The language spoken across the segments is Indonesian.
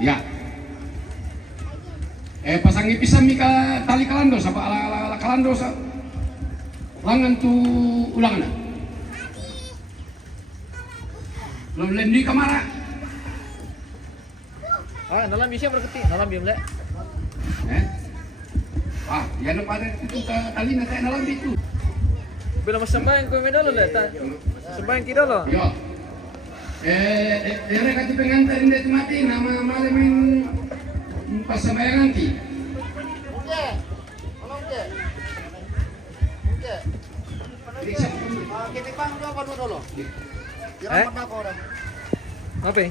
Ya. Pasangi pisan mika tali kalandos apa ala kalandos langan tu ulangan. Lo lendi kamara. Nalam bisa berketi, nalam biam le. Ya no pada itu tali na kaya nalam itu. Bila mas sembahyang ko medalo le, sembahyang kita lo. Yo. Dere kati pengantarin dito mati nama malamin pasabayan nanti. Oke. Oke. Kita pang dua apa dulu? Jangan pernah kau orang. Apa?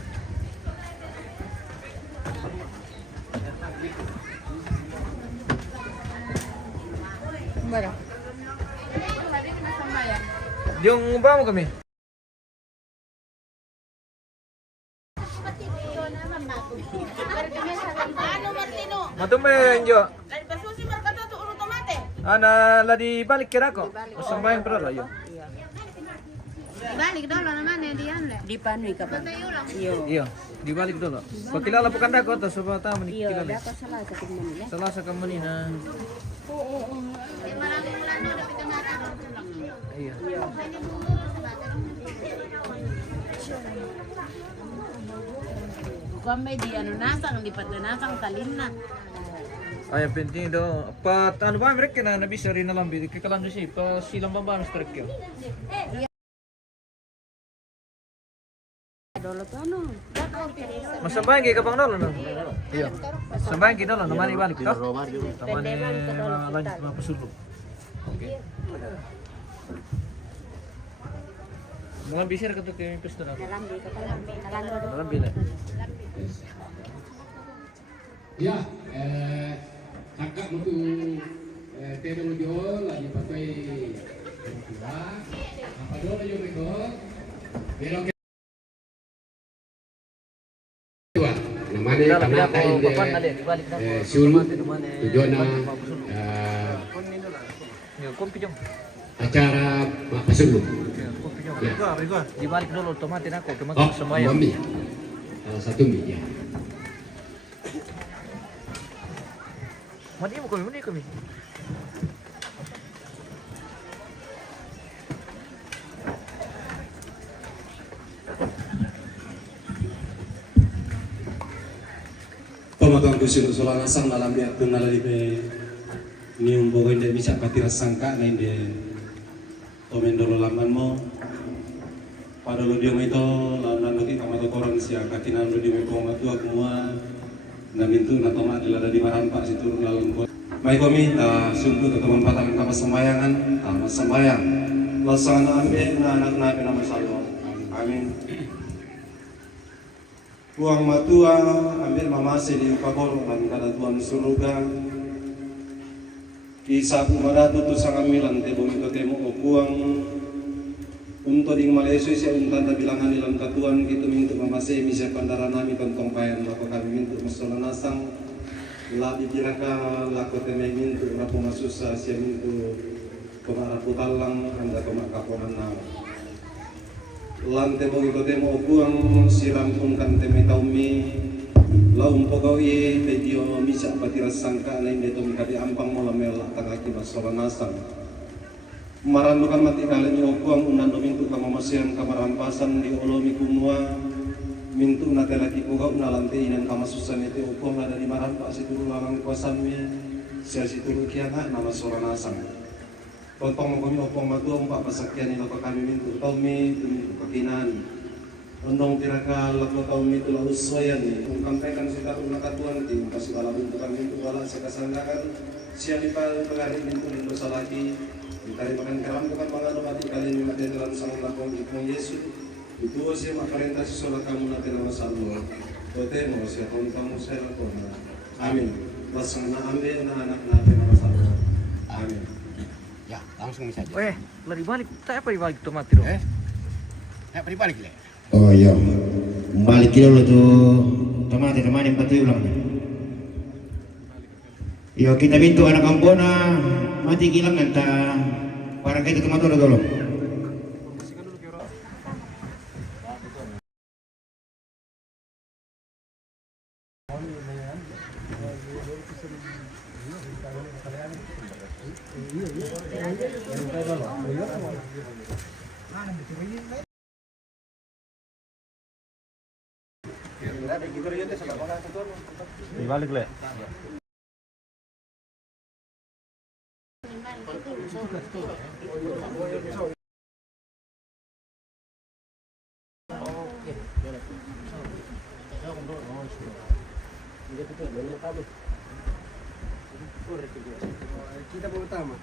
Baru. Tadi kena sembahyang. Yung ba mo kami? Matumbe enjo. Pasusi markata tu urut tomate. Ana ladi balik kira ko. Sambayan pero layo. Balik dulu naman ya diyan le. Di Panoy ka ba? Iyo. Iyo, di balik dulu. Pagkilala po kanda ko, tapos sa tama ni Iyo, kilala. dako sala sa Manila. Salah sa kamanina. Maraming mulano dapat kamaran. Iya. Kung may di ano nasang, lipat na nasang talin na. Ay, ang penting do. Pat ano ba mereka na nabisa rin na lang bidi kikalan do siya pa silang bambanos trekyo. Dolo to ano? Masambayan kay kapang dolo no. Iya. Sambayan kay dolo naman ibalik ka. Taman ni lanjut mga pasulog. Okay. Mga bisir ka to kay pisto na. Nalambi ka pala. Nalambi. Nalambi na. Ya, kakak mutu tebe mo diol lagi pakai apa dulu yo meko belok dua namanya tanata inde sul tujuan acara pasuluk Di balik dulu otomatis aku kemarin sembahyang. mami satu mie ya. Mati mo kami. Pematuan kusin usulan asang dalam biak tun nalali be nium bogo inde bisa patira sangka na inde omendolo laman mo pada lo dia itu lawan lagi kamato koran sia katina lo dia ko matua kumua na mintu na toma dilada di marampak situ lalang ko mai kami ta sumpu ke teman patang kama sembayangan tama sembayang laksana ambe na anak nabi nama sallo amin uang matua ambil mamase di upakor mantada tuan surga isa umaratu tu sangamilan te bumi to temo okuang untuk di Malaysia siya untanta bilangan ilang katuan gitu mintu mamase misa pandara nami kantong payan lako kami mintu masalah nasang labi kiraka lako teme mintu rapo masusa siya mintu pemarapu talang anda pemakaponan na lante bongi to temo okuang sirampun kan teme taumi laum pogawi pedio misa patira sangka na inde to mikadi ampang mola mela tangaki masalah nasang marandukan mati kalian okuang unan mintu kamamasian kamarampasan di olomi kumua mintu natelaki kuga unalante inan kamasusan itu okuang ada di marampak situ langang kuasanmi sia situ kianga nama soran asang tontong kami okuang matu empat pasakyan ilo kami mintu taumi mintu kakinani undong tiraka laklo taumi itu lalu soyan ungkampaikan sita unakatuan ti kasih bala bentukan mintu bala sekasandakan sia dipal pengari mintu lindo salaki Ditarik makan keram bukan mengadu mati kalian mati dalam sang lakon ikon Yesus itu sih makarenta sesolah kamu nanti nama salmo tote mau siapa kamu saya lakon amin basana ambil anak nanti nama salmo amin Ya, langsung bisa aja. Weh, lari balik. Tak apa dibalik tomat itu. Ya, balik le. Oh iya, balik dulu tuh tomate yang patuh ulang. Yo kita bintu anak kampona mati kilang nanta para kita tomato dulu. Dibalik le. Kita pertama.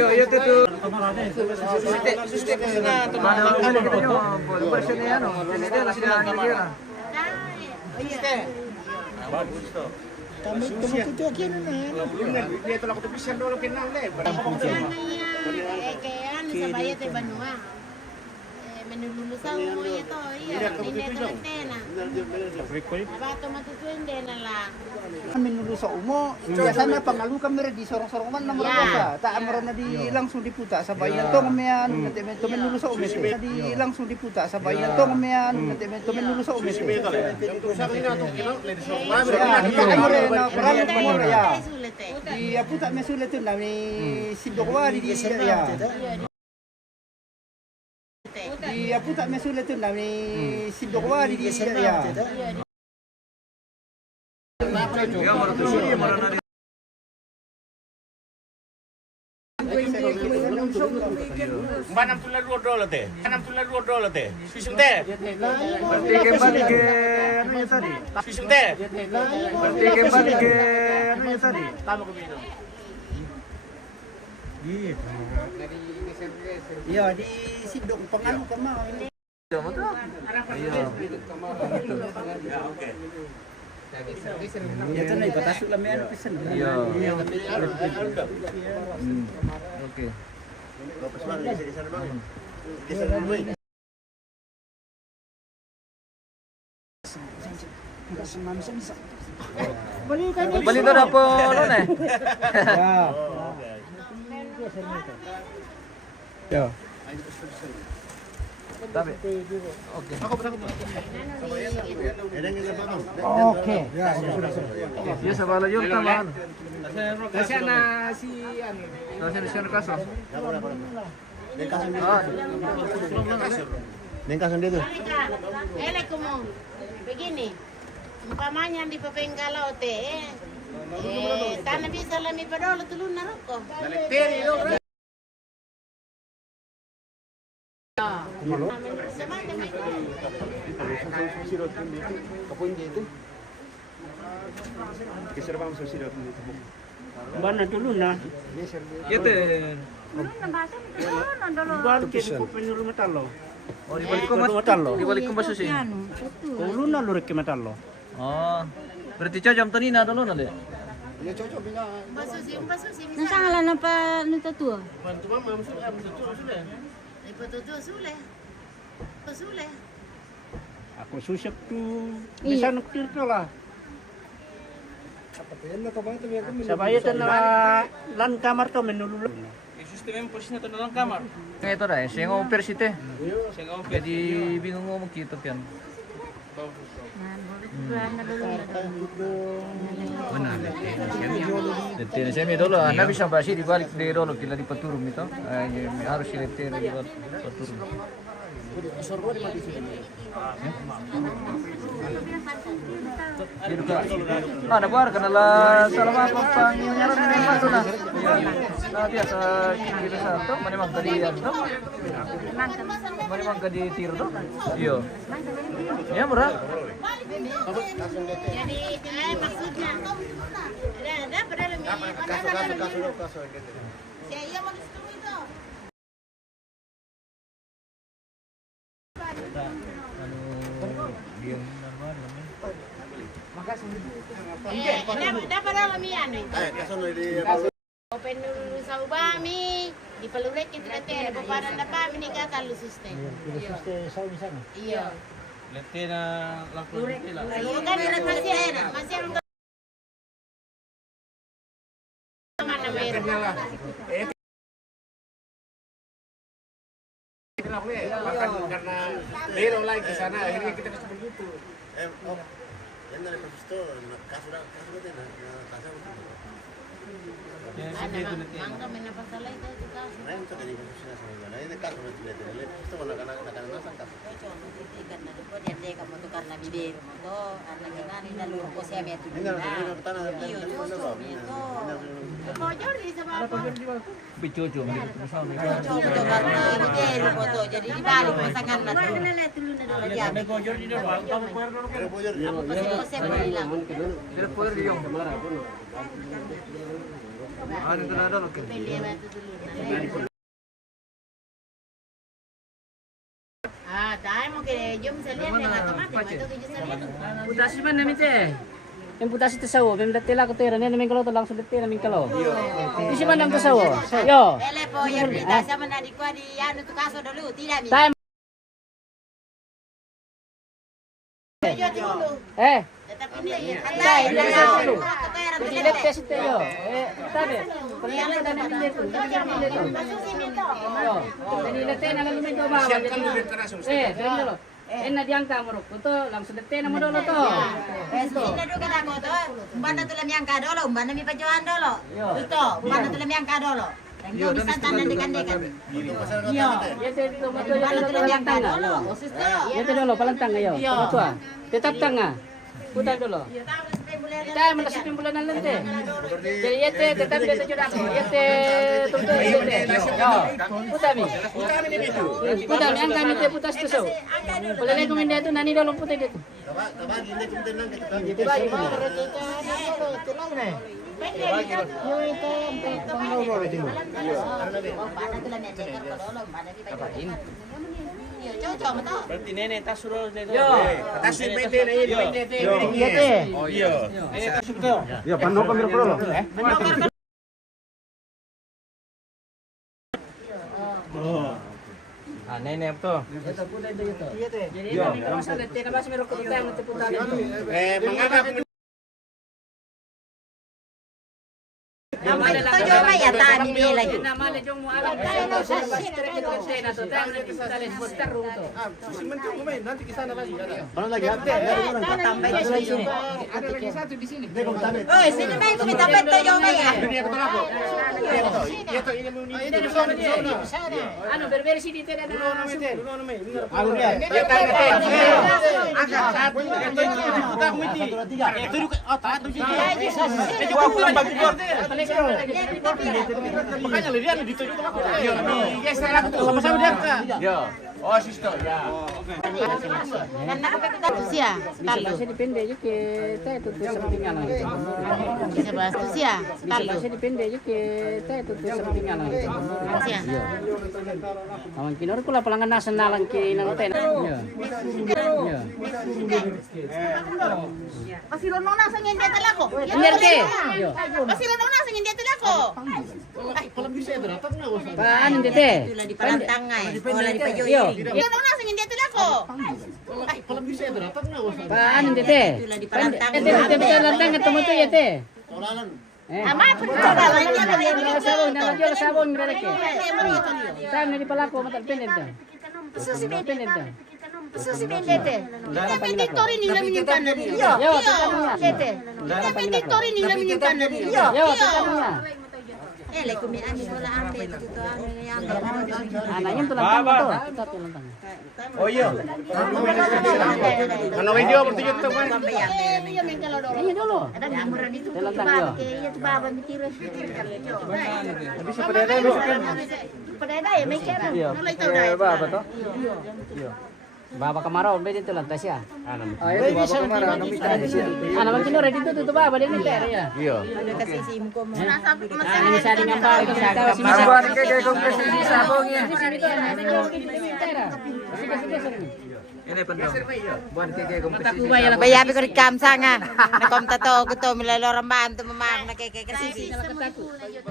Yo tuh. Suste na tumakan kita nyo. Version niya no. Hindi na sila ang kira. Kami tumututo aquí na. Dito lang ko tupisan dolo kinang le. Kaya sa bayat ay banua. Menululusaw mo ito. Iya, mineta antena. Abato matutuinde na lang. Menulu sa umo, biasanya pangalu kami di sorong-sorong man namro ka. Ta amra na di langsung diputa sa bayan to ngayan, nanti mento menulu sa umet. Di langsung diputa sa bayan to ngayan, nanti mento menulu sa umet. Di aputa mesulit na mi sidokwa di ya. Di aputa mesulit na mi sidokwa di ya. Banam tular $2 teh. Banam tular $2 teh. Pisum teh. Berarti kembali ke ano niya tadi? Pisum teh. Berarti kembali ke ano niya tadi? Ya di sidok pangalu ka ma. Iya, betul. Iya. Ya tan ay patasok lang may ano pisan. Iya. Oke. Balik to na po noon eh. Ya. Tapi. Oke. Oke. Ya sabala yun tamaan. Kasi na si ano. Kasi siya kaso. Ele como begini. Umpamanya di Papenggalau teh. Tanah bisa lami padolo tulun na roko. Bana dulu na. Gitu. Ban ke ko penulu metalo. Oh, dibalik ko mas. Dibalik ko masusi. Kulo na lurek ke metalo. Oh. Berarti jam tani na dalo na de. Basusi. Nasa ngalan na pa nito to? Ipotutu sule. Ako susyak tu bisa nuktir to lah. Sa bayat na lan kamar to menulu. Ngayon ito na eh. Siya nga umper site. Jadi bingung mo magkita yan. Benar. Dete na siya dulu. Nabi siya basi dibalik dari dulu kila di paturum itu. Harus silete di paturum. Ada bar kanala salama pang nyaran ni mas na. Na biasa kita satu memang tadi ano. Memang kadi tir do. Iyo. Ya murah. Jadi maksudnya ada padahal Kaso. Siya iya mag-gusto ito. Dapat dalam yan eh. Open dulu sa ubami, di palulit kita natin, paparan na pa, minika talo sustain. Iya. Lete na lampun lete lah. Iya kan masih ang mana meron. Karena meron lagi ke sana, akhirnya kita kasih begitu. Yan na rin gusto, kaso natin na kasama. Mangga may napasalay daw ito kaso. Ngayon sa ganyan ko siya sa mga na, yung kaso natin, gusto mo nakananasan ka. Pojok di sa bawah. Bicucu. Jadi dibalik pasangan na to. May gojor di daw. Kamu puwer dulu kan. Ako kasi bilang. Sila puwer di yung. Ano ito na doon? Okay. Ah, tayo mo kaya jom salian dengan tomat, ito kaya salian. Putasi man namin te. Yung putasi te sawo, may datila ko tira, namin kalau to langsung datila namin kalau. Isi man nam to sawo. Yo. Ele po yung kita sama na di kwa di ano to kaso dulu, tidak mi. Time. Tetapi ini atay na yo. Jadi left test te yo. Tabe. Kulian ka na namin dito. Yo. Jadi left na lang namin to ba. Pero dulu. Na diangka mo ro. To langsung dete na mo dolo to. Sino do kada mo to? Umbana tulam yang ka dolo, umbana mi pajuan dolo. Ito, umbana tulam yang ka dolo. Yo, bisa tandan dekan-dekan. Yo, Yete to mo to umbana tulam yang ka palantang. dolo. Sisto. Yete dolo palantang yo. Tua. Tetap tanga. Putar dulu. Kita melasipin bulan ng lente. Jadi yete tetap dito jud ako. Yete tuto yete. Yo. Putami. Putami ang kami te putas to so. Pulale ko hindi ito nani dolo putay dito. Tabagin na kung tinang kita. Dito ba iba? Berarti nenek tas suruh nenek. Yo. Kasih pede na yun, pede. Yete. Oh iya. Nenek tas suruh. Ya, pandok kami dulu. Ah, nenek betul. Ito putay dito. Jadi nani kalau sa lente na ba si meron ko tayo ng putar. Menganggap Namanya to joma ya tani dia lagi. Nama le jong mo alam tayo sa strike ito na to. Tayo na kita les poster room to. nanti ke sana lagi. Ano lagi ate? Tambay di sini. Ada lagi satu di sini. Oh, sini main kami tambay to joma ya. Dunia betul aku. Iya to, ini mau ini. Ano berberi si dito na. Alun ya. Ya tanya teh. Angkat satu. Itu kita kumiti. Itu taat tuh sini. Itu aku bagi keluar. Makanya dia ditunjuk aku. Iya, geser aku tuh sama-sama dia. Iya. Oh, sister, ya. Karena apa kita usia? Talo. Kasi depende yung kita ito sa tingnan lang. Bisa bahas usia. Talo. Kasi depende yung kita ito sa tingnan lang. Usia. Ang kinor ko la palangan nasa nalang kinang hotel. Pasilon mo na sa hindi talako. Inerte. Pasilon mo na sa hindi talako. Paano dite? Tula di palantangay. Wala di pajoy. Pasilon mo na sa hindi talako. Paano dite? Tula di palantangay. Dite betul lantang ketemu tu ya te. Ama percaya lang Sabon na magyo sabon mereke. Sana di palako matal pendente. Susi Pendente. Susi bendete. Tapi diktori ning lamin yung kanan. Yo. Tete. Tapi diktori ning lamin yung kanan. Yo. Yo, tetamunya. Like kumian mo la ambe dito ano yang Anaknya tulang tangga tuh. Satu lantang. Oh iya. Ano video bertujuh tuh, Pak? Ini dulu. ada gambar dito. Lantang yo. Iya tu baba mikir. Tapi seperti ada lu kan. Pada ada ya mikir. Mulai tahu dah. Apa tuh? Baba kamaraw, pwede ito lantas ya. Oh, itu baba kamera Ano man kinore dito to baba din nila ya. Iya. Kasi sim ko mo. Ano ni sa ding ambal ko sa tawo si Mambuan kayak kong kasih sabong ya. Dito na dito nila. Ini pendong. Buan keke kompetisi. Bayabi ko rin kamsa nga. Nakom tato ko to milalo ramban to mamam na keke kasi.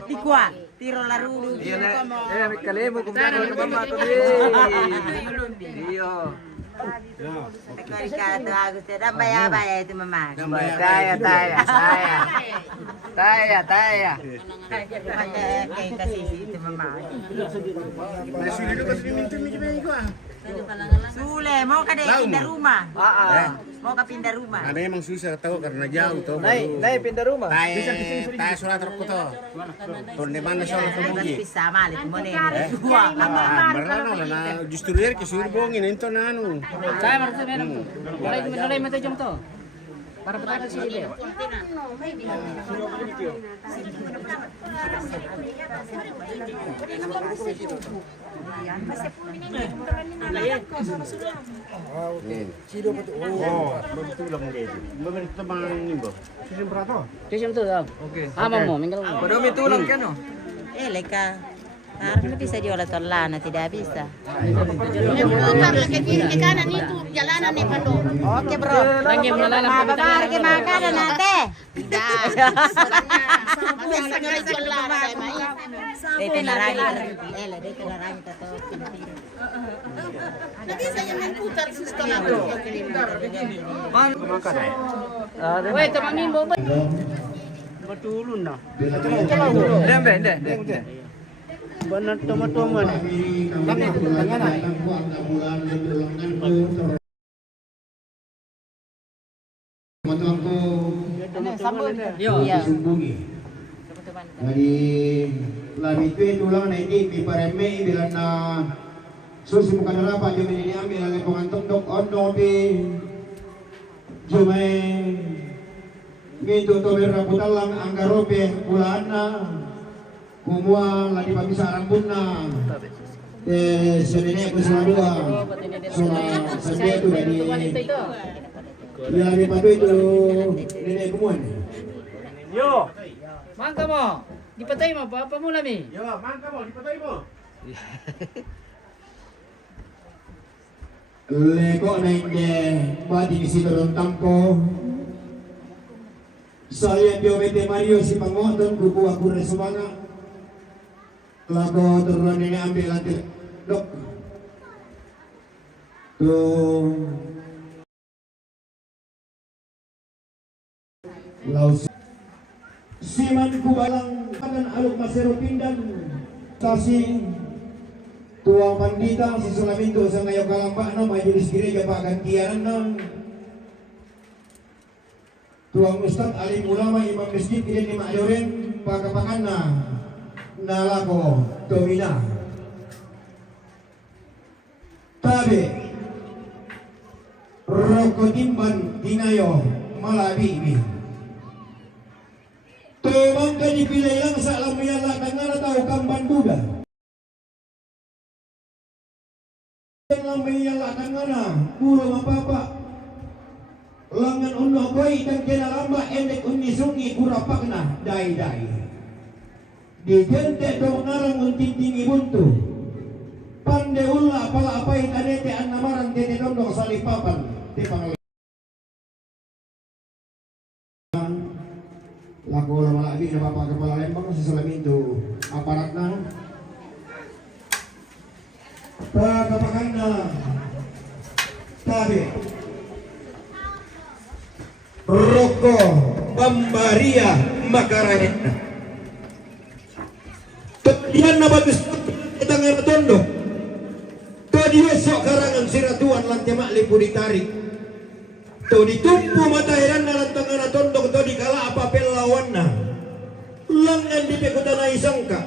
Di kwa, tiro laro. Iya na. Kalemo kung ano ka mama to. Iyo. Nagkarikado agos te baya itu mamam. Taya. Keke kasi itu mamam. Sule, mau ka deh pindah rumah. Mau ka pindah rumah. Ada emang susah tahu karena jauh tuh. Naik pindah rumah. Tay sholat rokok tuh. Tuh di mana sholat pagi? Bisa mali mo ne. Berlana na justru dia kesuruh bongin itu nanu. Saya maksud meron. Nalay mo jom to. Para patay si Ile. Jom to. Oke. Ama mo, minggal mo. Padami tulang kan no. Leka. Harus bisa jual tolana, tidak bisa. Kanan itu jalanan nih Pando. Oke bro. Lagi melalang Babar ke makanan nanti. Tidak. Biasanya jual lana saya mai. Dete narangi. Dete narangi tato. Nanti saya main putar sistem bro. Wait, tamangin mo ba? Matulun na. Dende. Benar teman-teman. Iya. Jadi labitwe tulang na ini di pareme bilang na susi bukan apa cuma ini ambil lagi pengantuk dok ondo di cuma mintu to beraputalang anggarope bulana kumua lagi pabisa rambutna sebenarnya dua soal saja itu dari ya lebih padu itu nenek kumuan. Yo. Mangka mo. Dipatay mo pa mo lami. Yo, mangka mo, dipatay mo. Leko na hindi pati si Doron Tampo. Saya Diomete Mario si Pangoton kuku aku resumanga. Lago turun ini ambil nanti dok. Tuh. Laus. Siman kubalang akan aluk masero pindan. Tasi tuang pandita si Sulaminto sa ngayon kalambak na majelis gereja Pak Gantianan na tuang ustad alim ulama imam masjid ini di Makjoren pakapakan na nalako tomina tabe roko timban dinayo malabi ini Tewang ka dipilay lang sa alam yala kang tahu kamban duda. Alam yala kang pulo mapapa. Langan uno koy kang kinalamba endek unisungi kurapak na dai. Di gente dong ngarang unting-tingi buntu. Pandeula pala apay tanete ang namarang tete dong salipapan. Tipang laku lama lagi na Bapak Kepala Lembang sa Sulaminto aparat na pagkapakan na tabi Roko Bambaria Makaranit Tadihan na bagus itang tondo Tadiosok karangan siratuan lantemak lipu ditarik to ditumpu matahiran na lantang na tondok to dikala apa pelawan na langan di pekutan na isangka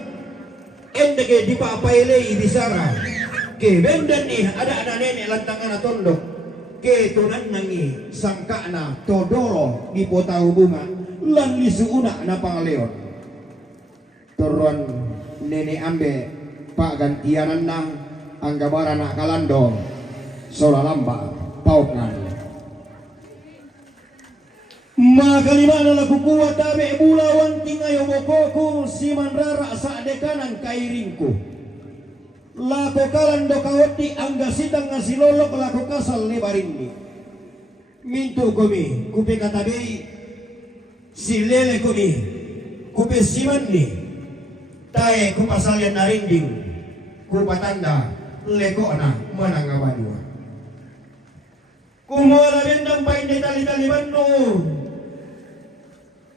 endege di papaile ibisara ke bendan nih ada nenek lantang na tondok ke tunan nangi sangka na todoro di pota hubungan lan lisuuna na pangaleon turun nenek ambe Pak Gantianan na anggabaran na kalando solalamba pauknan Magalimana lagu kuat tabe bulawan tingayo bokoku si manrara sa dekanan kairingku. lako kalan do kawati angga sidang ngasilolok lako kasal lebarindi mintu kumi kupe katabi silele kumi kupe simandi tae kupasalian narinding kupatanda leko na manangawanua kumula bendang painde tali-tali banu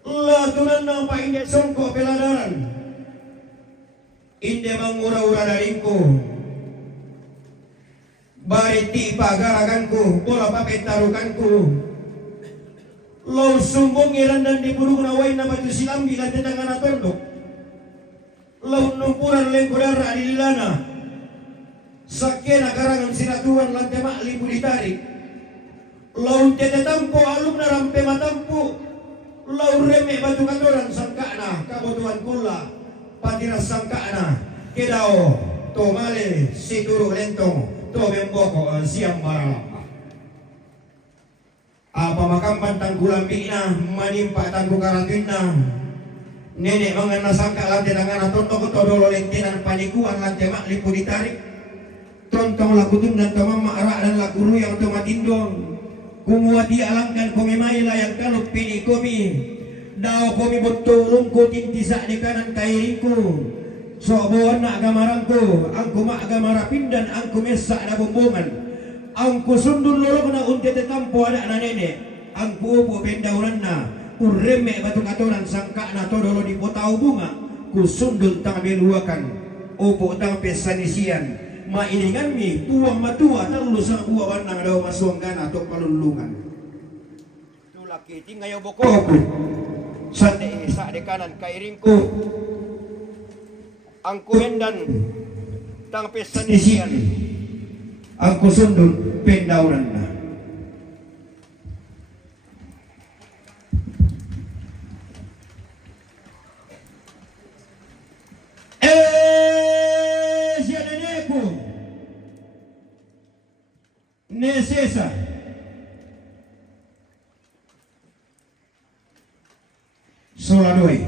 latunan ng painde songko peladaran inde mangura-ura daringku bariti pagaraganku bola papetarukanku law sumbong irandan di purung naway na batu silam bila tetangan atondok law numpuran lengkodara adililana sakena karangan sinatuan lantema libu ditarik law tetetampo alum na rampe matampu law reme batu katoran sangkana kabutuhan kula patiras sangkana kedao tomale situru lentong to memboko siang maralapa apa makampan tanggulampi na manimpa tanggu karatina nenek mangana sangka lante tangan tontok todolo lentinan panikuan lante mak lipu ditarik tontong laku tundan tomama arak dan laku ruyang tomatindong kumuati alangkan komi maila yang kalup pini komi dao komi botolungku tintisak di kanan kairingku soboan nak gamarangku angku mak gamarapindan angku mesak na bumbungan angku sundun lolok na unte tetampo anak na nenek angku upo pendaunan na ureme batu katoran sangka na todolo di potau bunga ku sundul tang beluakan upo tang pesanisian ma iningan mi tuang matua terlalu sang buah wanang daw masuanggan atau palulungan tulaki tingayo bokoku sande sa de kanan kairingku angku hendan tang pesanisian angku sundul pendauran na Nesesa Soladoi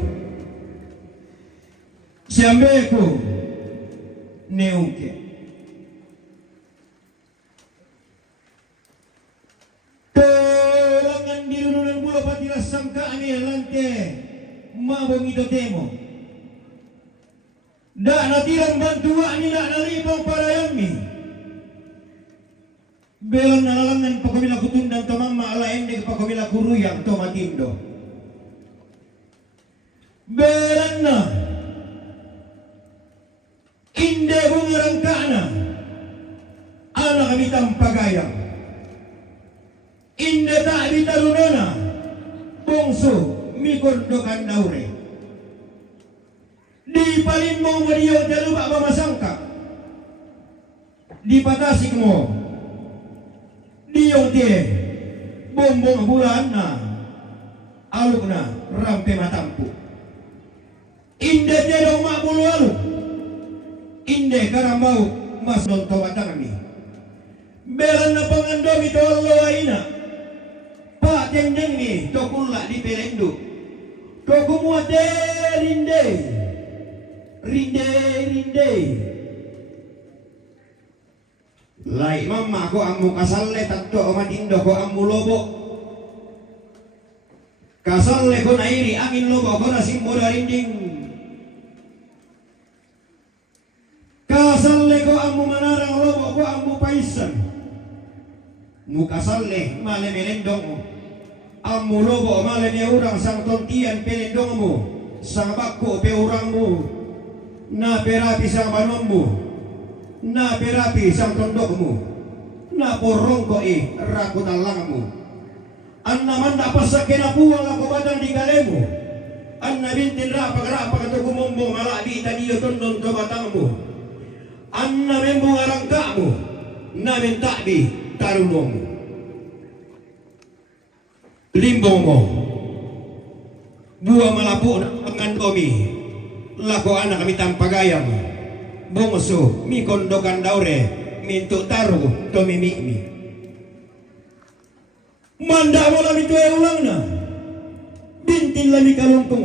Siambeku Neuke Tolangan dirununan bula patilas sangkaan ni lante mabong ito temo dak natilang bantuan ni dak nalipang parayami belan nalangan pakumila kutundang tomama ala ende pakumila kuruyang tomatindo belan na inde bungarang kana ana kami tampagayang inde tak bitarunona bongso mikondokan daure di palimbong mo diyo daluba mamasangka di patasik mo diyong tie bombong bulan na aluk na rampe matampu inde tedong makbulu aluk inde karamau mas don tobatang ni belan na pangandomi to allo aina pa tendeng ni to kulla di pelendo to kumuate rinde lai mama ko amu kasalle tatto omatindo ko amu lobo kasalle ko nairi angin lobo ko na simbo rinding kasalle ko amu manarang lobo ko amu paisan mu kasalle male melendong amu lobo male ne urang sang tontian pelendong mu sang bakko pe urangmu na perapi sang banommu na perapi sang tondokmu na porongko rakutalangmu anna manda pasakena puwang ako batang di galemu anna bintin rapag-rapag ato kumumbong malabi itaniyo tondong to batangmu anna membong arangkamu na mentakbi tarunongmu limbong mo buah malapu na pengandomi lako anak kami tampagayam bongso mi kondokan daure mintu taru to mimi manda mo lami tuwe ulang na bintin lami kalungtung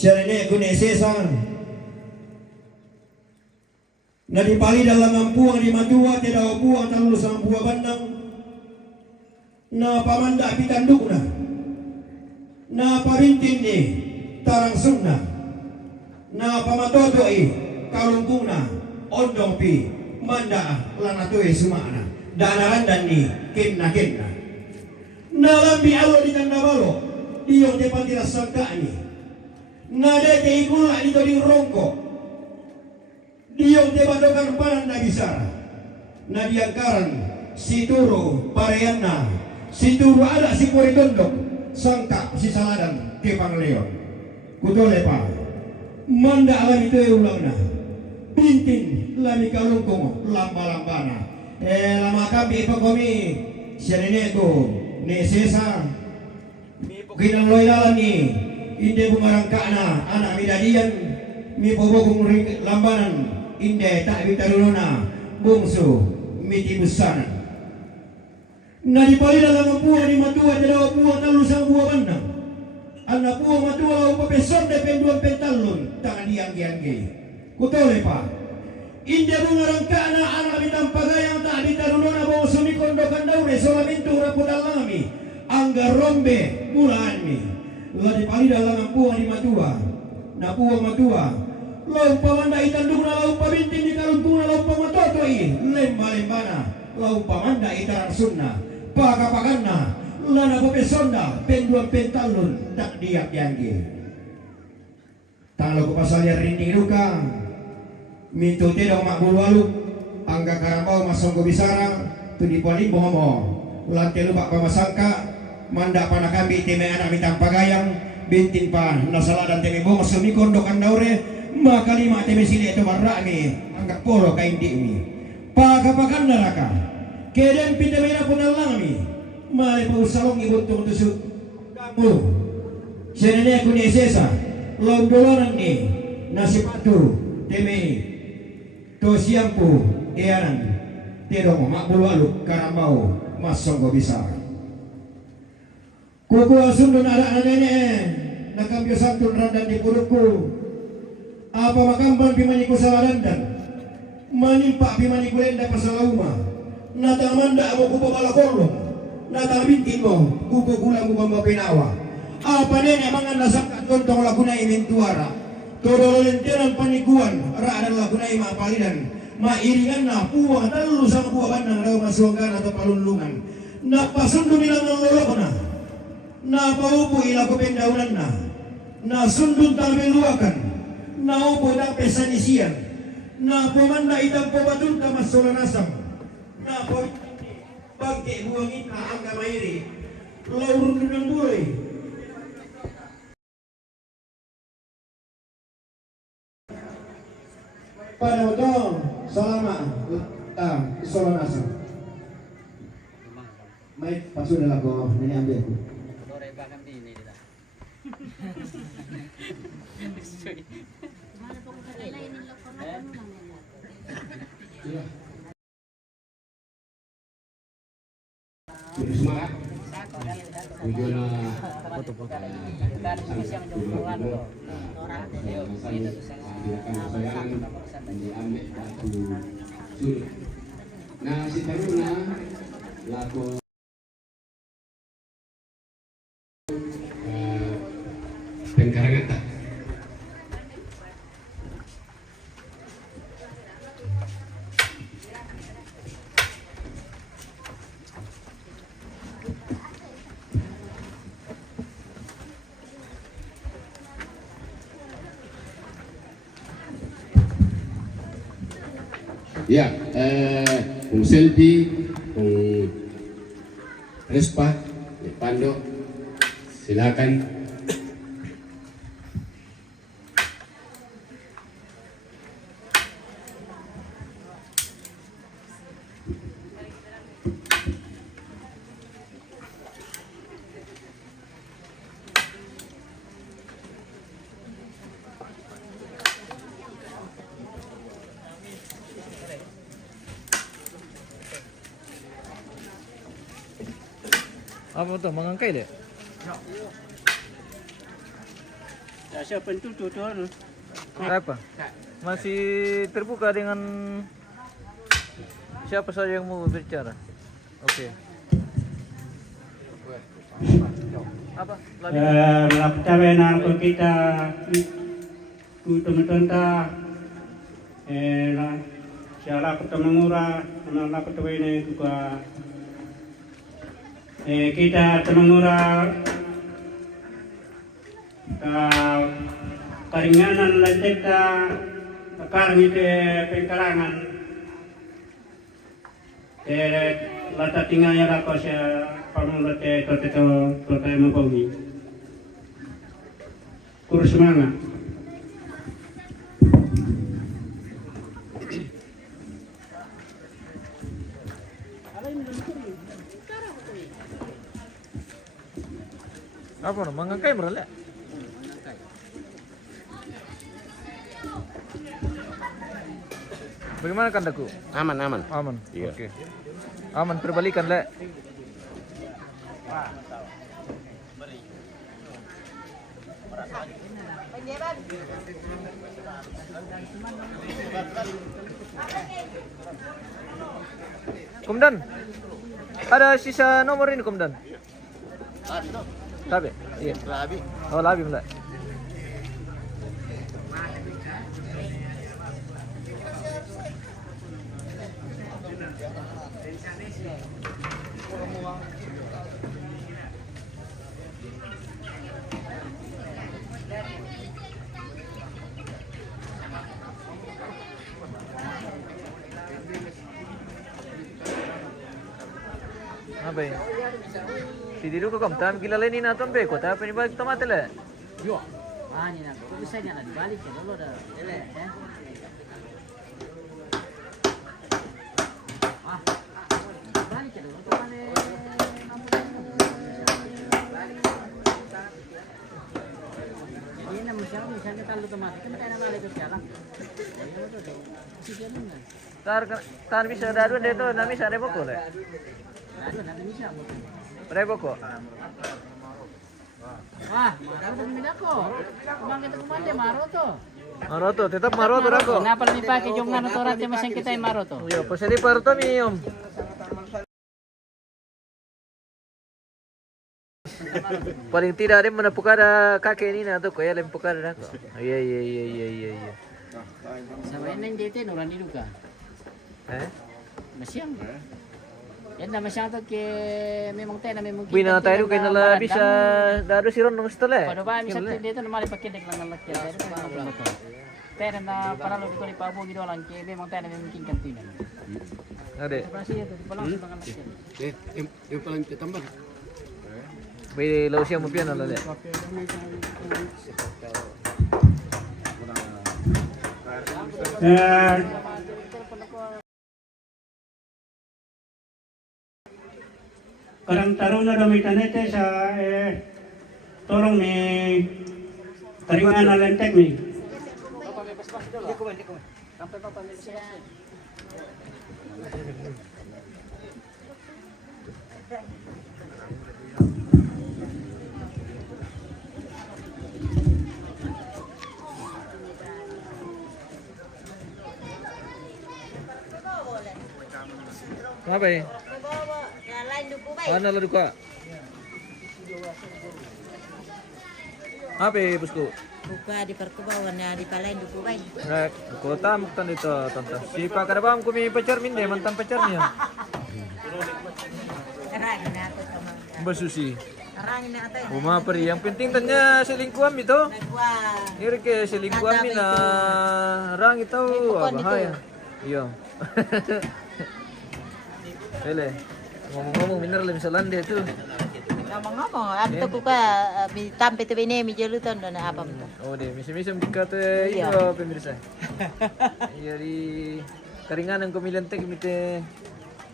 Siarene kune sesan. Na dipali dalam ampuang di matua tidak opuang talul sama buah bandang. Na pamanda pitandukna. Na parintin ni tarang sunna. Na pamatotoi kalungkungna ondong pi manda lanatoi sumana. Danaran dan ni kenna. Nalambi alo di tanda balo diyo te patira sangka ni. Nada te ikula dito di rongko. Diyo te badokan panan na bisara. Na diangkaran si turu pareana. Si turu ada si poritondok. Sangka si saladan ke pangleon. Kutole pa. Manda alam itu ulang na. Pintin lami kalungkong lamba-lambana. Lama kami ipakomi siarene ko ni sesa mi pokinang loylalan ni inde bumarangka na anak midadian mi pobogong lambanan inde tak bitarunona bungsu miti busana na dipali dalam buah di matua jadawa buah talu sang buah bandang anak buah matua upapeson de penduan pentalun tangan dianggi-anggi kutole pa inde bungarangka na anak bitampagayang tak bitarunona bungsu mi kondokan daure solamentu rapudalami angga rombe mulaan mi la dipali dalam buah di matua na buah matua lau pamanda itandukna lau pabintin di kaluntuna lau pamatotoi lemba-lembana lau pamanda itarang sunna pakapakanna lana popesonda penduan pentalun tak diak-dianggi tanglo ko pasalya rinding luka mintu tidak mak bulu angga karambau masongko bisara tu di poli bomo lantai lubak pamasangka manda panakambi teme anak mitang pagayang bintin pa nasala dan teme bomo semi kondokan daure maka lima teme sini itu marrami angga polo kain mi pakapakan neraka kedem pitemena punalami mari pausalong ibuntung tusuk kamu senene kuni sesa londolonan ni nasipatu teme to siampu eanan terong mak bulu aluk karambau masong go bisa kuku asundun ada nenek nakambyo santun randan di purukku apa makamban pimaniku saladandan manimpa pimaniku lenda pasalauma natamanda mo kupo balakolong natabintin mo kuko gula mo bamba pinawa apa nenek mangan nasakat kontong laguna imintuara todo lenteran panikuan raadan laguna ima palidan mairingan na puwa talu sang puwa bandang daw masuangkan atau palunlungan na pasundu nilang ng lolok na paupo ila ko pendaunan na sundun talbeluakan na upo ng pesanisian na pumanda itang pabatun ka masolanasam na pagke buangin na ang kamairi laurun ng buhay pada waktu selama isolan asam. Mai pasu dah lagu ini ambil aku. Semangat. Tujuan diambil batu sulit. Nah si taruna laku pengkarangan tak. Ya, Selvi, Respa, Pando, silakan. Apa tuh mangangkai deh? Siapa itu tuh? Apa? Masih terbuka dengan siapa saja yang mau berbicara. Oke. Apa? Melakukan ko kita teman-teman siala ko mengura, nala ko ini juga kita mengura karinganan lantik karang itu pengkalangan lata tinggalnya rako siya pamulate to mabogi kurus mana Apa no? Mangangkay berala. Bagaimana kandaku? Aman. Aman. Iya. Oke. Aman perbalikan le. Komandan. Ada sisa nomor ini, Komandan? Labi? Iya. Labi. Oh, labi mulai. Apa ini? Si Diru ko kamtam kilalainin natin be ko tapos ibalik tamatala. Yo. Ani na. Bisa niya na balik ya dulu dah. Balik ya dulu kemana? Ini na misalnya kalau otomatis kan kaya balik ke sialang. Tar bisa daru dito na misa rebo ko le. Rebo ko. Maroto din ako. Kumang kita kumande Maroto. Maroto, tetap Maroto rako. Kenapa lebih pakai yung ano to rati masang kita yung Maroto? Yo, pasali parto miyom. Paling tidak ada mana pukada kakek ini atau kaya lem pukada rako. Iya. Sama ini dito nuran diduga. Masyang. Yan na masyang to ke memang tayo na memang Bina tayo kay nala bisa daro siron ng stole. Pada ba misal dito na mali pakinig lang ng lakya. Tayo na para lo ko ni pabo gido lang ke memang tayo na memang king kantina. Ade. Kasi ito palang sa mga lakya. Yung palang tambang. May law siya mo piano lale. Karang taruna damitan ito sa tolong ni taringan na lentek ni. Apa ya? Mana lo duka? Apa ya bosku? Buka di perkubawan na di palain duku bay. Rek, kota muktan itu tante. Si Pak Kadabam kumi pacar minde mantan pacarnya. Arangin na ako sama. Mbak Susi. Arangin na atay. Uma peri, yang penting tanya selingkuhan itu. Nagwa. Iri ke selingkuhan mina orang itu bahaya. Iya. Ele, ngomong-ngomong bener lah misalnya dia tuh. Ngomong-ngomong, abto ko ka tampe to bine mi jeluton do na apa mo. Oh deh, misi-misi dikata itu pemirsa. Iya di karinganan kami lentek mite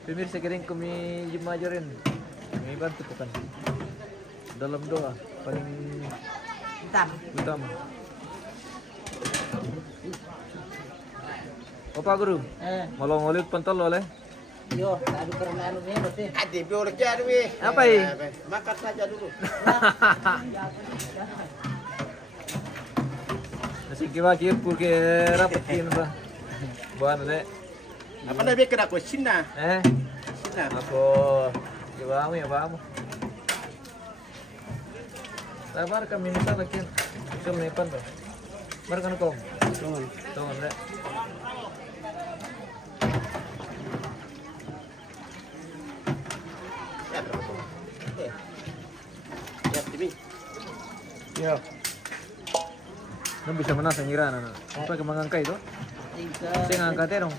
pemirsa kering kami jemajorin. Kami bantu kan. Dalam doa paling utama. Opa guru, molong olit pentol oleh. Yo, tadi karena anu menos eh. Adi boleh jadi weh. Apa ini? Makan saja dulu. Masih kira porque rapetin ba. Buan le. Apa na be kada ko China. China. Ako vamos, ya vamos. Sabar kami minta lagi. Sul ni pan. Bar kan ko. Tongon le. Ya, Timi. Yo. Nung bisa menang sangiran na. Apa ke mangangkay to? Sing angkat dong.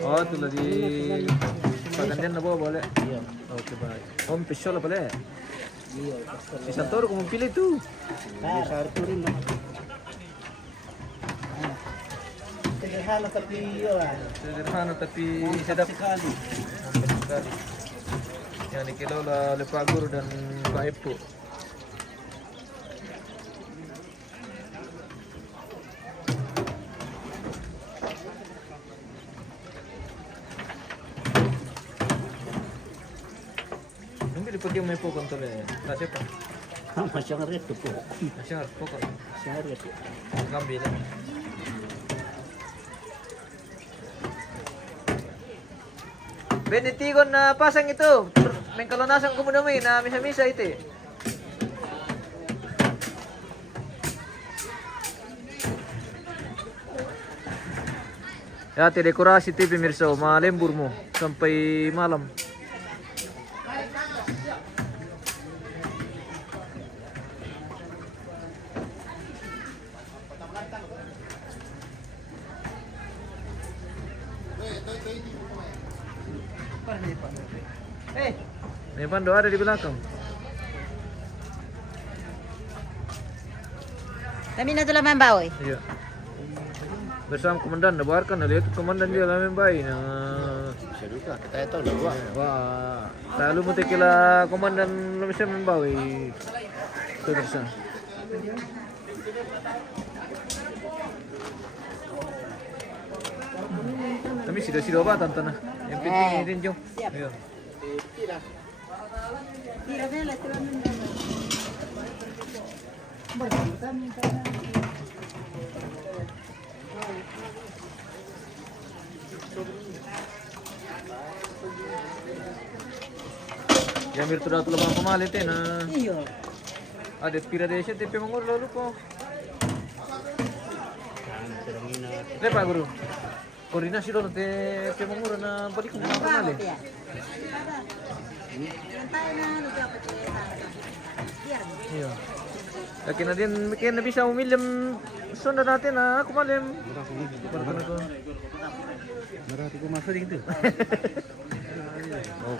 Oh, tu lagi pakandian na boleh. Iya. Oke, baik. Om pisol boleh. Iya, si Santoro kamu pilih tuh. Sarturin na. Sederhana tapi Sederhana tapi sedap sekali. Sekali. Yang dikelola oleh Pak Guru dan Pak Epo. Dipakai may po kon tole. Kasi pa. Masyang reto po. Masyang po kon. Masyang reto. Gambil. Benitigon na pasang ito. May kalunasan ko muna na misa-misa ito. Ya, dekorasi TV pemirsa, malembur mo sampai malam. Nepan doa ada di belakang. Kami na tulang mambaw eh. Iya. Bersama komandan, nabarkan na lihat komandan dia lah membaik. Bisa juga, kita tahu lah. Wah, lalu mau tekila komandan bisa membaik. Itu bisa. Kami sudah apa tantanah. Yang penting ini jom. Iya. Yang virtual tuh lebih pemalit ya nah. Iyo. Ada pira desa TP Mangur lalu po. Pak Guru. Koordinasi dong TP Mangur na balik mo na pemalit. Iya. Lagi natin na bisa umilim sonda natin na ako malim. Marati ko masuk gitu. Oh.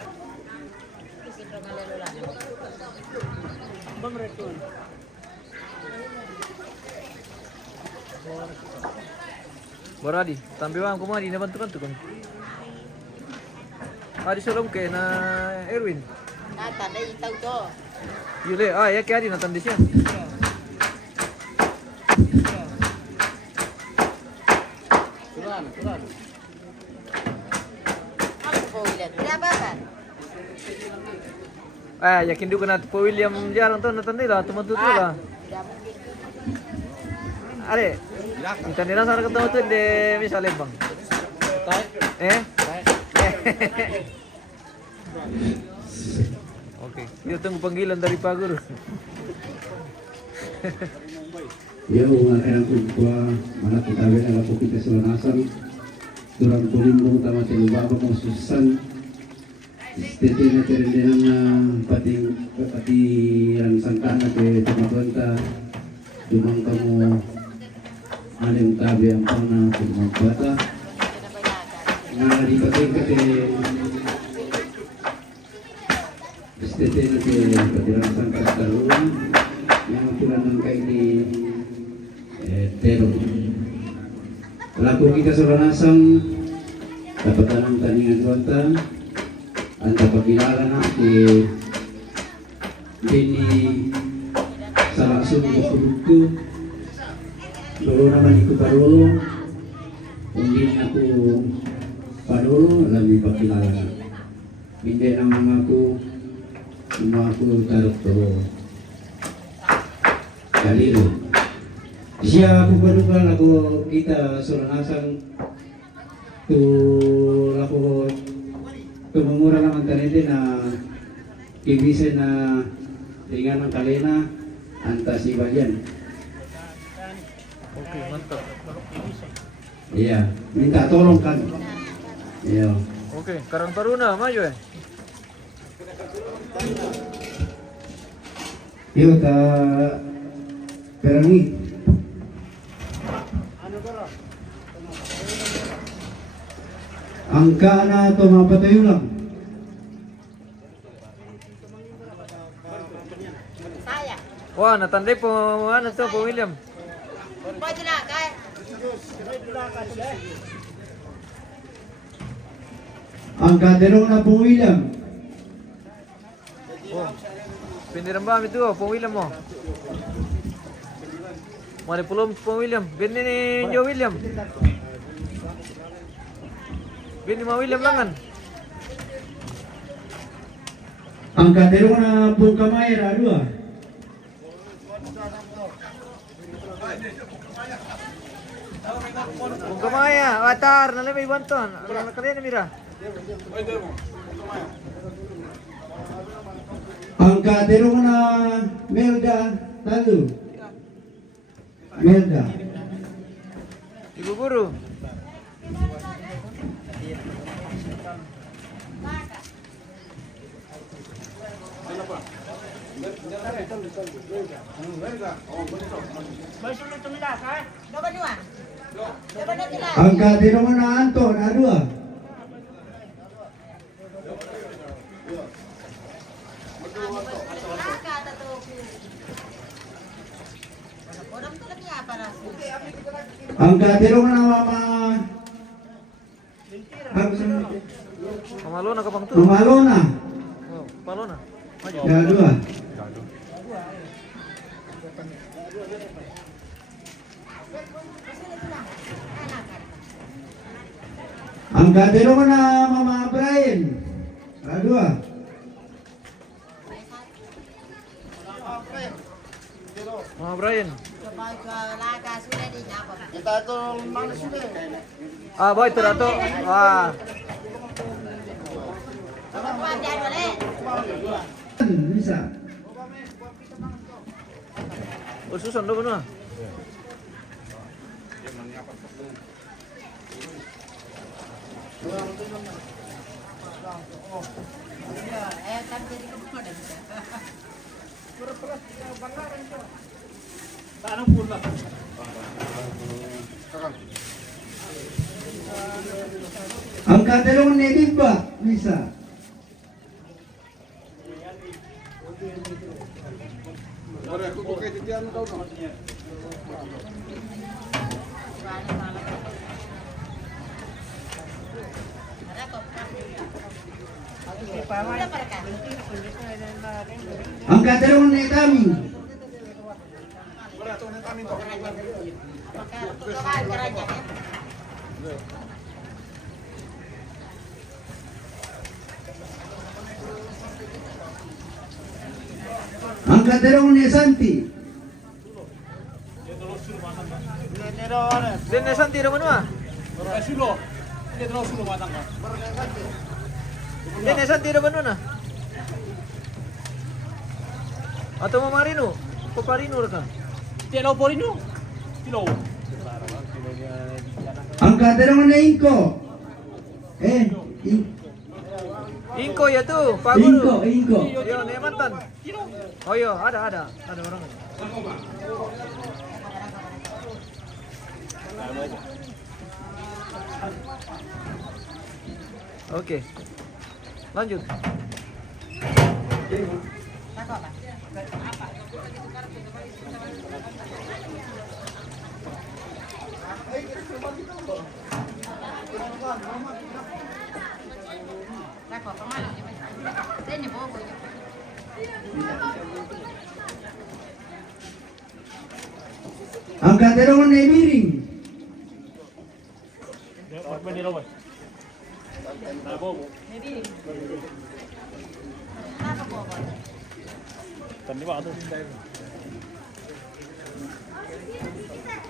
Boradi, tambiwan ko mali na bantu-bantu kan. Adi solong kay na Erwin. Tanda itaw to. Yule, ya kaya di natandi siya. Tulan. Ako po ulit. Wala kan? Yakin juga natin po William jarang to natandi lah, tumatuto lah. Are, intandi na sana ketemu tuh di misalnya bang. Oke, kita tunggu panggilan dari Pak Guru. Ya, umat yang kumpul, mana kita bela laku kita selanasan, turang tulimbo utama celuba apa konsusan, stetina terendenana pati rangsangkana ke tempat dumang kamu alim tabi ang pana dumang bata, na dipating kate stetina ke pati rangsangkana tarun, yang tulan ng kay di terong. Laku kita selanasan dapat tanang taningan wata anta pagkilala na dini salah sumber produkku dulu naman iku parolo undin aku parolo lami pagkilala na hindi na mamaku taruto Kalido. Siya buka-buka lagu kita Soranasang tu lagu kemumura naman tanete na ibise na dengan ang kalena antas ibayan. Oke, mantap. Iya, minta tolong kan. Iya. Oke, Karang Taruna maju ya. Yo ta perangi. Angka na to mapatayo lang. Saya. Wah, natandai po ano to po William. Pwede na, kaya. Ang kaderong na po William. Oh. Pindiran ba itu po William mo? Mari pulom po William. Bini ni Jo William. Bini ma William langan. Ang kaderong na po kamay radua. Kung kamaya, atar na lebay banton. Ano kalian mira? Ang kaderong na Melda Talu. Melda. Ibu guru. Coba dua. Coba na sila. Ang kaderong na Anton Adua. Ang kaderong na Mama Pamalo na kapang tu. Malona. Oh, palo na. Maju. Ya dua. Ang kaderong na Mama Brian. Adua. Mga Brian. Coba laga sudah di apa. Kita tuh mana sudah? Ah, boy, ito na to. Wah. Coba jangan boleh. Bisa. Susun do na. Kan jadi kemudian. Ang kaderong ni Diba. Bisa. Ang kaderong ni Tami. Ang kaderong ni Santi. Din Santi do manua. Din Santi do manua na. Atau mau Marino? Paparino ka. Tilo porino. Tilo. Ang kaderong ni Inko. Inko ya tuh, Pak Guru. Inko. Yo, nih mantan. Oh yo, ada orang. Oke. Lanjut. Ang kaderong ni Miring.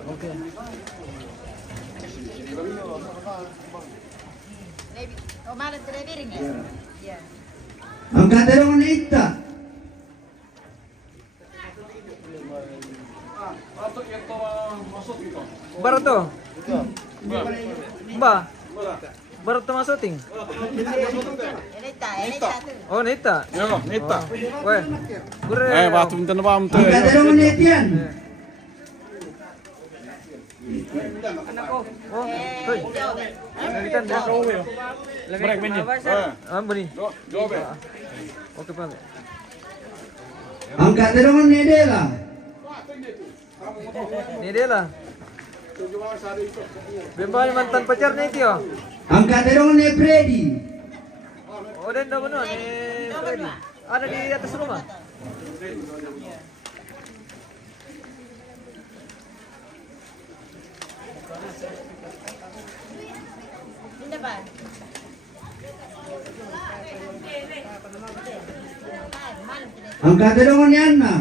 Oke. Oh, malas televiring ya? Iya. Angkat terong ita. Baru tuh. Mbak. Baru tuh masukin. Elita tuh. Oh, Nita. Yo, nita. Weh. Gure. Batu minta pam tuh. Angkat terong netian. Oh, hei. Nita dah. Break benji. Ambani. Jawab. Oke, Pak. Angkat terong nedela. Ini dia lah. Bembani mantan pacarnya itu ya. Angkat terong ne Freddy. Oh, dan dah benar ni Freddy. Ada di atas rumah. Hindi ba? Angkat terong ne Anna.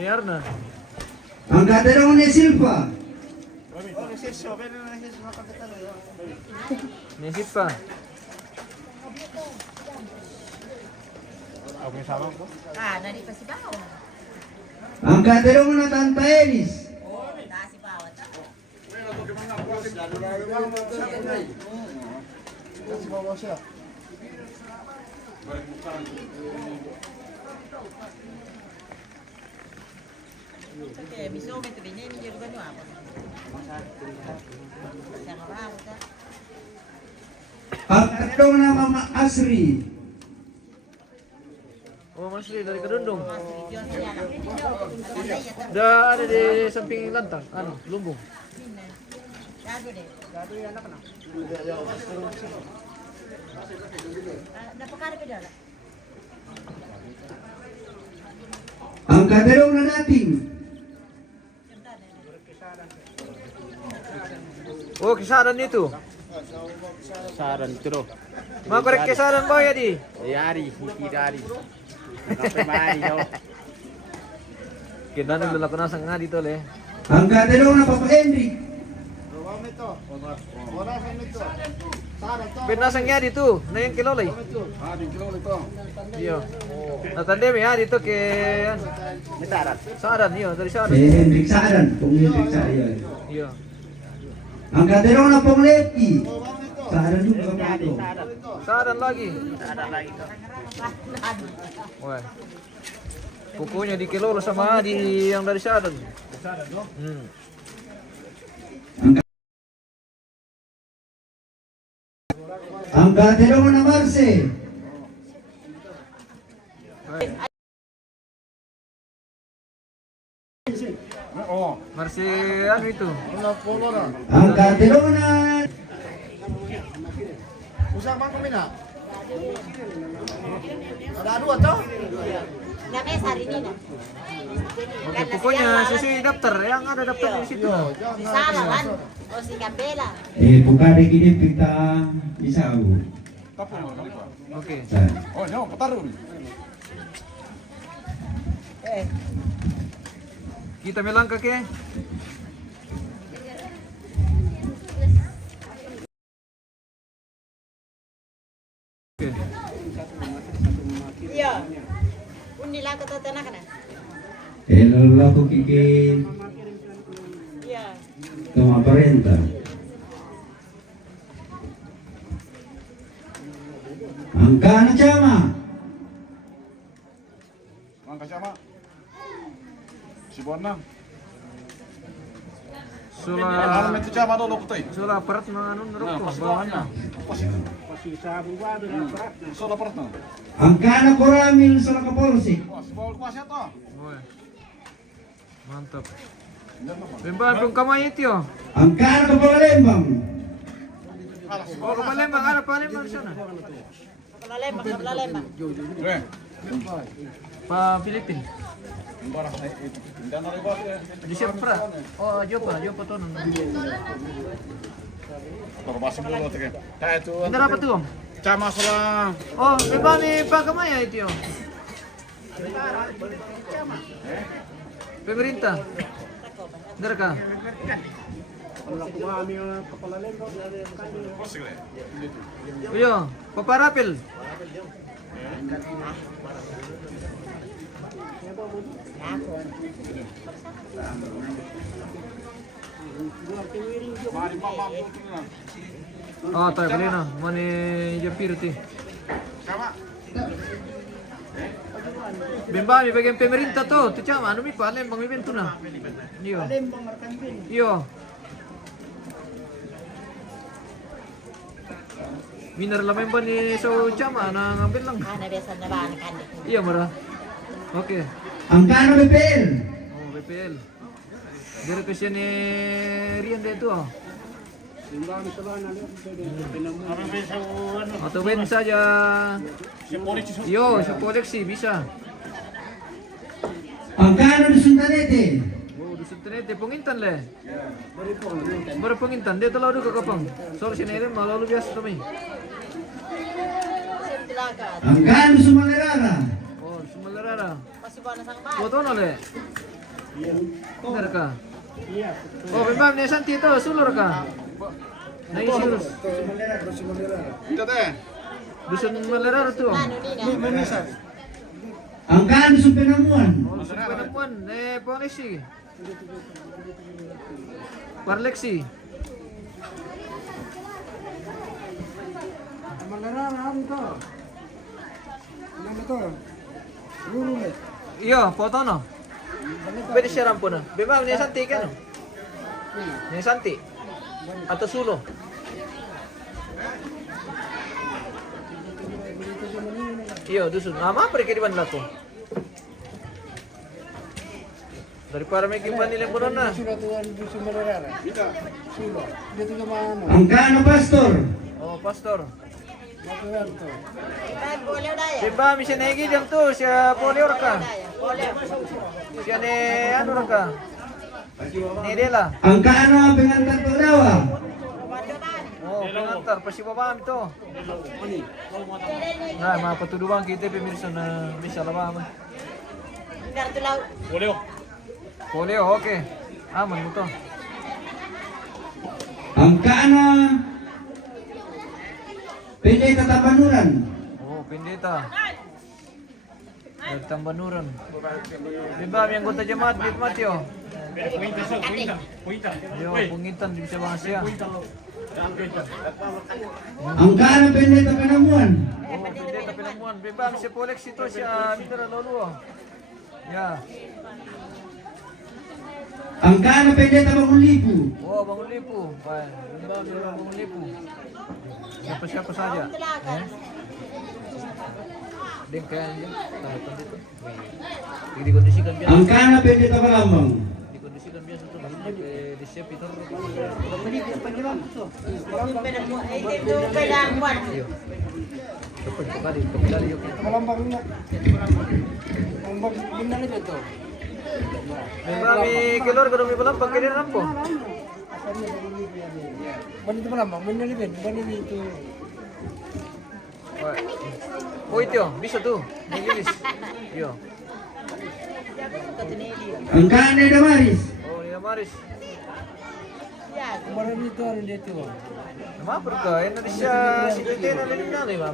Ni Arna. Angkat terong ne Silva. Ni Sipa. Nari pa si Bao. Angkat terong na Tanta Elis. Si Bao. Okay, miso may tabi niya, medyo ba nyo ako? Sa kabaw ka. Angkat terong na Mama Asri. Oh, masih dari Kedundung. Yun siya lang. Dah ada di samping lantang. Anu, lumbung. Gado din. Napakari ka dala? Angkat terong na Dating. Oh, kisaran itu. Saran itu. Mau korek kisaran boy ya di. Yari, hitidari. Sampai mari kau. Kita nang dala kana sang ngadi to le. Angkat terong na Papa Hendrik. Pinasang ngadi tu, na yang kilo lay. Di kilo itu. Iya. Natande me ya dito ke ano. Saran iyo, dari saran. Hendrik Saran. Pung Hendrik Saran. Iya. Angkat terong na Pong Leti. Saran juga kamu. Saran lagi. Wah. Kukunya di kilo sama di yang dari saran. Angkat terong na Marce. Oh, Masih anu itu. Angkat terong na Usang bang kumina. Ada dua toh? Namanya Sarinina. Oke, pokoknya sisi daftar yang ada daftar di situ. Si Sara kan? O si Capela. buka dek ini kita bisa bu. Oke. oh, nyawa petarung. Kita melangkah ke Iya. Unila ka tatana ka na? Lalu aku kiki Iya. toma parenta. Angka na chama. Angka siapa? Si Bonang. Sula Alam itu siapa dulu kutai? sula aparat mga ano naroko bawahnya. Soal apa tuh? Angka na koramil sa kapolsik. Wah, sebal kuasnya tuh. Woi. Mantap. Bembal belum kamay itu yo. Angka na kapalembang. Oh, Palembang ada Palembang di sana. Kalalembang. Eh, Pa Philippines. barang itu. Dan ada bos ya. Di Sierra. Oh, Jopa tuh. Kalau bahasa dulu tuh kan. Kayak itu. Kita dapat tuh, Om. Cama salah. Oh, bembal ni pa kamay itu yo. Pemerintah. Bener ka? Iya, paparapil. Oh, tayo kanina. Mani Jampir ti. Bimba, may bagay pemerintah to. Tichama, ano mi pa? Alem, bang evento na. Iyo. Iyo. Minar lamay ba ni so chama na ngambil lang. Biasa na ba kan? Iya mara. Oke. Ang kano BPL? Oh, BPL. Dari ko siya ni Rian dito. Atau ben saja. Yo, sa koleksi bisa. Ang kano ni Sundanete? Oh, dusun tenete pengintan le. Baru pengintan dia telah udah kakapang. Soal sini ini malah lu biasa kami. Ang kano Sumalerara? Oh, Sumalerara. Masih ba na sang ba? Foto na le. Bener ka? Oh, memang ni Santi itu sulur ka? Naisirus. Dusun Malerara tuh. Ang kano Supenamuan? Oh, penemuan polisi. Parleksi. Iya, foto no. Pwede siya rampo na. Bimam, ni Santi ka no? Ni Santi. Atau Sulo. Iya, dusun. Ama apa di bandar tuh? Daripada may kipan nila po na. Ang kano Pastor? Oh, pastor. Boleh dah ya? Diba, may siya naigidang to. Siya polior ka. Boleh. Siya ni ano na ka? Ni Dela. Ang kano ang pingantan Pagdawa? Oh, pengantar. Pasibabam ito. Nah, mga patuduan kita pemirsa na bisa labaman. Kartu laut. Polio, oke. Aman mo to. Ang kano Pendeta Tabanuran? Oh, pendeta. Dari Tambanuran. Diba, may anggota jemaat Bit Mateo. Yo, pungitan di bisa bahas ya. Ang kano Pendeta Penamuan? Oh, pendeta penemuan. Diba, siya koleksi to siya mitra lolo. Ya. Ang kano Pendeta Bangunlipu? Oh, Bangun Lipu. Baik. Diba, Bangun Lipu. Siapa-siapa saja. Ding kayaknya. Tahu dito. Dikondisikan biasa. Ang kano Pendeta Palambang? Dikondisikan biasa tuh. Di siap itu. Itu pegang buat. Cepat kembali yuk. May kilor ka dumi palang pag kailan po. Oh itu, bisa tuh. Nigilis. Yo. Ang kano Damaris? Oh, ya Maris. Ya. Ma perka, yan na siya si Tete na rin na ma.